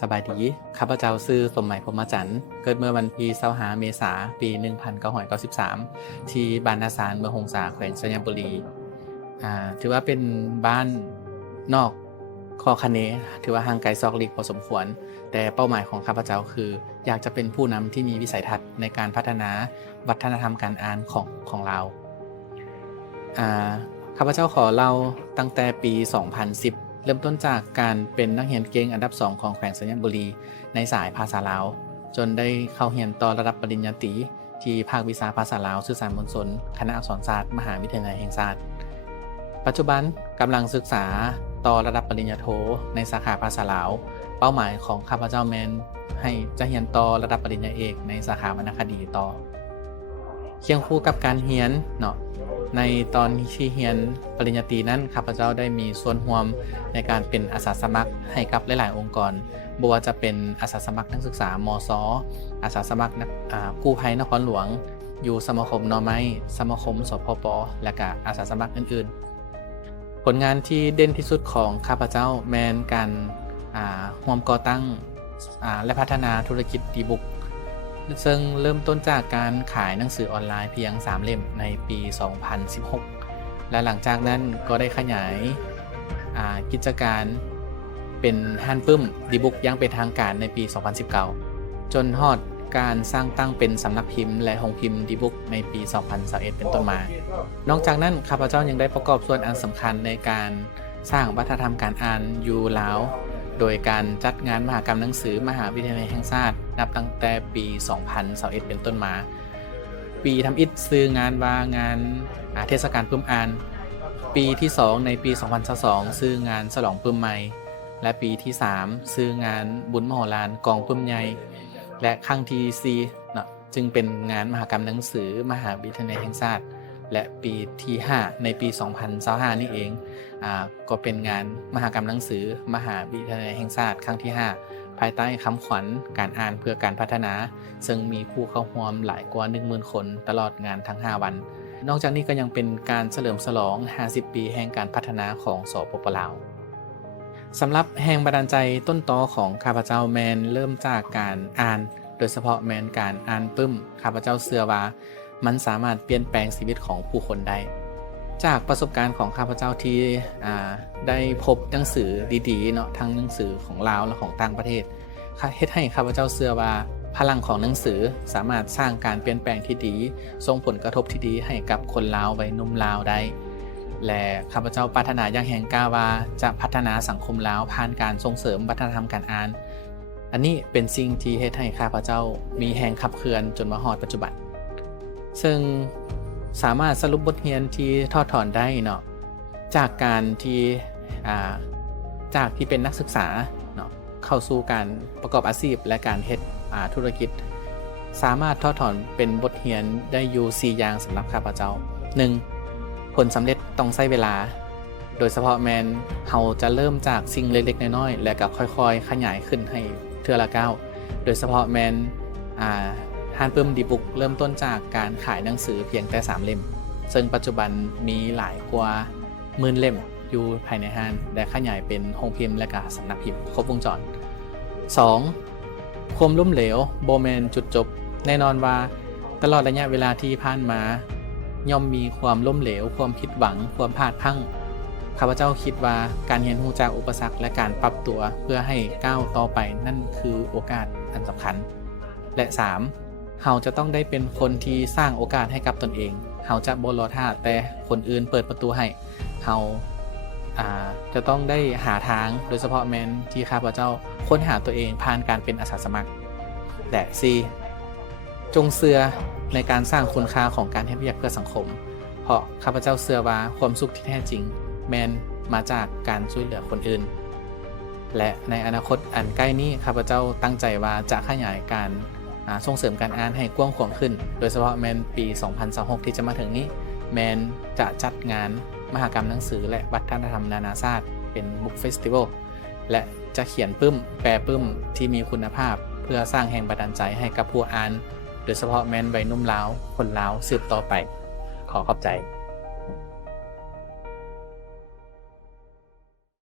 สบายดีข้าพเจ้าชื่อสมหมายพรหมจันทร์เกิดเมื่อวันที่25เมษายนปี1993ที่บ้านนาสารเมืองหงสาแขวงสัญญบุรีถือว่าเป็นบ้านนอกคอคะเนถือว่าห่างไกลซอกลิกพอสมควรแต่เป้าหมายของข้าพเจ้าคืออยากจะเป็นผู้นำที่มีวิสัยทัศน์ในการพัฒนาวัฒนธรรมการอ่านของเราข้าพเจ้าขอเล่าตั้งแต่ปี 2010 เริ่มต้นจากการเป็นนักเรียนเก่งอันดับ 2 ของแขวงสัญญบุรีในสายภาษาลาวจนได้เข้าเรียนต่อระดับปริญญาตรีที่ภาควิชาภาษาลาวสื่อสารมวลชนคณะอักษรศาสตร์มหาวิทยาลัยแห่งชาติปัจจุบันกำลังศึกษาต่อระดับปริญญาโทในสาขาภาษาลาวเป้าหมายของข้าพเจ้าแมนให้จะเรียนต่อระดับปริญญาเอกในสาขาวรรณคดีต่อเคียงคู่กับการเรียนเนาะในตอนที่เรียนปริญญาตรีนั้นข้าพเจ้าได้มีส่วนร่วมในการเป็นอาสาสมัครให้กับหลายๆองค์กรบ่ว่าจะเป็นอาสาสมัครนักศึกษามศ.อาสาสมัครกู้ภัยนครหลวงอยู่สมาคมนอไม้สมาคมสพป.และก็อาสาสมัครอื่นๆผลงานที่เด่นที่สุดของข้าพเจ้าแมนการร่วมก่อตั้งและพัฒนาธุรกิจดีบุ๊กซึ่งเริ่มต้นจากการขายหนังสือออนไลน์เพียง3เล่มในปี 2016 และหลังจากนั้นก็ได้ขยายกิจการเป็นฮันปึ้มดีบุ๊กยังเป็นทางการในปี 2019 จนฮอดการสร้างตั้งเป็นสำนักพิมพ์และโรงพิมพ์ดีบุ๊กในปี 2021 เป็นต้นมา นอกจากนั้นข้าพเจ้ายังได้ประกอบส่วนอันสำคัญในการสร้างวัฒนธรรมการอ่านอยู่ลาวโดยการจัดงานมหกรรมหนังสือมหาวิทยาลัยแห่งชาตินับตั้งแต่ปี 2021 เป็นต้นมาปีทำอิฐซื้องานว่างานเทศกาลปึ้มอ่านปีที่2ในปี 2022ซื้องานฉลองปึ้มใหม่และปีที่3ซื้องานบุญมโหฬารกองปึ้มใหญ่และครั้งที่4เนาะจึงเป็นงานมหกรรมหนังสือมหาวิทยาลัยแห่งชาติและปีที่5ในปี 2025 นี่เองก็เป็นงานมหกรรมหนังสือมหาวิทยาลัยแห่งชาติครั้งที่5ภายใต้คำขวัญการอ่านเพื่อการพัฒนาซึ่งมีผู้เข้าร่วมหลายกว่า 10,000 คนตลอดงานทั้ง5วันนอกจากนี้ก็ยังเป็นการเฉลิมฉลอง50 ปีแห่งการพัฒนาของสปป.ลาวสำหรับแรงบันดาลใจต้นตอของข้าพเจ้าแมนเริ่มจากการอ่านโดยเฉพาะแมนการอ่านปึ้มข้าพเจ้าเชื่อว่ามันสามารถเปลี่ยนแปลงชีวิตของผู้คนได้จากประสบการณ์ของข้าพเจ้าที่ได้พบหนังสือดีๆเนาะทั้งหนังสือของลาวและของต่างประเทศเฮ็ดให้ข้าพเจ้าเชื่อว่าพลังของหนังสือสามารถสร้างการเปลี่ยนแปลงที่ดีส่งผลกระทบที่ดีให้กับคนลาววัยหนุ่มลาวได้และข้าพเจ้าปรารถนาอย่างแห่งกล้าว่าจะพัฒนาสังคมลาวผ่านการส่งเสริมวัฒนธรรมการอ่านอันนี้เป็นสิ่งที่เฮ็ดให้ข้าพเจ้ามีแรงขับเคลื่อนจนมาฮอดปัจจุบันซึ่งสามารถสรุปบทเรียนที่ทอดถอนได้เนาะจากการที่จากที่เป็นนักศึกษาเนาะเข้าสู่การประกอบอาชีพและการเฮ็ดธุรกิจสามารถทอดถอนเป็นบทเรียนได้อยู่4อย่างสำหรับข้าพเจ้า 1. ผลสำเร็จต้องใช้เวลาโดยเฉพาะแมนเราจะเริ่มจากสิ่งเล็กๆน้อยๆและก็ค่อยๆขยายขึ้นให้เทื่อละก้าวโดยเฉพาะแมนฮันปึ้มดีบุ๊กเริ่มต้นจากการขายหนังสือเพียงแต่3เล่มซึ่งปัจจุบันมีหลายกว่า10,000 เล่มอยู่ภายในห้างและขยายเป็นโรงพิมพ์และก็สำนักพิมพ์ครบวงจร 2. ความล้มเหลวโบแมนจุดจบแน่นอนว่าตลอดระยะเวลาที่ผ่านมาย่อมมีความล้มเหลวความผิดหวังความพลาดพลั้งข้าพเจ้าคิดว่าการเรียนรู้จากอุปสรรคและการปรับตัวเพื่อให้ก้าวต่อไปนั่นคือโอกาสอันสำคัญและ 3. เราจะต้องได้เป็นคนที่สร้างโอกาสให้กับตนเองเราจะบ่รอท่าแต่คนอื่นเปิดประตูให้เราจะต้องได้หาทางโดยเฉพาะแมนที่ข้าพเจ้าค้นหาตัวเองผ่านการเป็นอาสาสมัครและ 4. จงเชื่อในการสร้างคุณค่าของการเฮ็ดเวียกเพื่อสังคมเพราะข้าพเจ้าเชื่อว่าความสุขที่แท้จริงแมนมาจากการช่วยเหลือคนอื่นและในอนาคตอันใกล้นี้ข้าพเจ้าตั้งใจว่าจะขยายการส่งเสริมการอ่านให้กว้างขวางขึ้นโดยเฉพาะแมนปี 2026 ที่จะมาถึงนี้แมนจะจัดงานมหกรรมหนังสือและวัฒนธรรมนานาชาติเป็นบุ๊กเฟสติวัลและจะเขียนปึ้มแปลปึ้มที่มีคุณภาพเพื่อสร้างแรงบันดาลใจให้กับผู้อ่านโดยเฉพาะแมนวัยหนุ่มลาวคนลาวสืบต่อไปขอขอบใจ